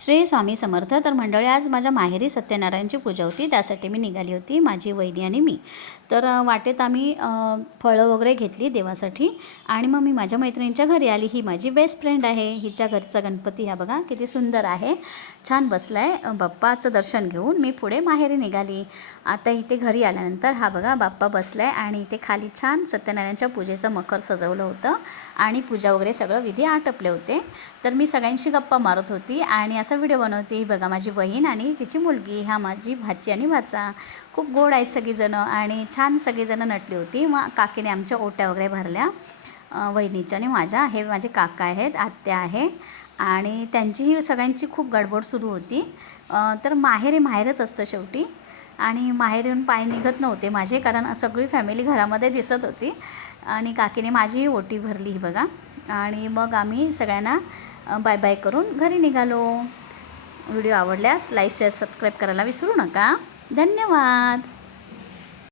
श्री स्वामी समर्थ. तर मंडळी, आज माझ्या माहेरी सत्यनारायणची पूजा होती, त्यासाठी मी निघाली होती, माझी वहिनी आणि मी. तर वाटेत आम्ही फळं वगैरे घेतली देवासाठी आणि मग मी माझ्या मैत्रिणींच्या घरी आली. ही माझी बेस्ट फ्रेंड आहे. हिच्या घरचा गणपती हा बघा किती सुंदर आहे, छान बसला आहे. बाप्पाचं दर्शन घेऊन मी पुढे माहेरी निघाली. आता इथे घरी आल्यानंतर हा बघा बाप्पा बसला आहे आणि इथे खाली छान सत्यनारायणच्या पूजेचं मखर सजवलं होतं आणि पूजा वगैरे सगळं विधी आटपले होते. तर मी सगळ्यांशी गप्पा मारत होती आणि असा व्हिडिओ बनवते. बघा माझी बहीण आणि तिची मुलगी, हा माझी भाची आणि भाचा. खूप गोड आहेत सगळीजणं आणि छान सगळीजणं नटली होती. मग काकीने आमच्या ओट्या वगैरे भरल्या, वहिनीच्या आणि माझ्या. हे माझे काका आहेत, आत्या आहे आणि त्यांचीही सगळ्यांची खूप गडबड सुरू होती. तर माहेरच असतं शेवटी. आणि माहेरून पाय निघत नव्हते माझे, कारण सगळी फॅमिली घरामध्ये दिसत होती. आणि काकीने माझीही ओटी भरली बघा. आणि मग आम्ही सगळ्यांना बाय बाय करून घरी निघालो. व्हिडिओ आवडल्यास लाईक शेअर सबस्क्राईब करायला विसरू नका. धन्यवाद.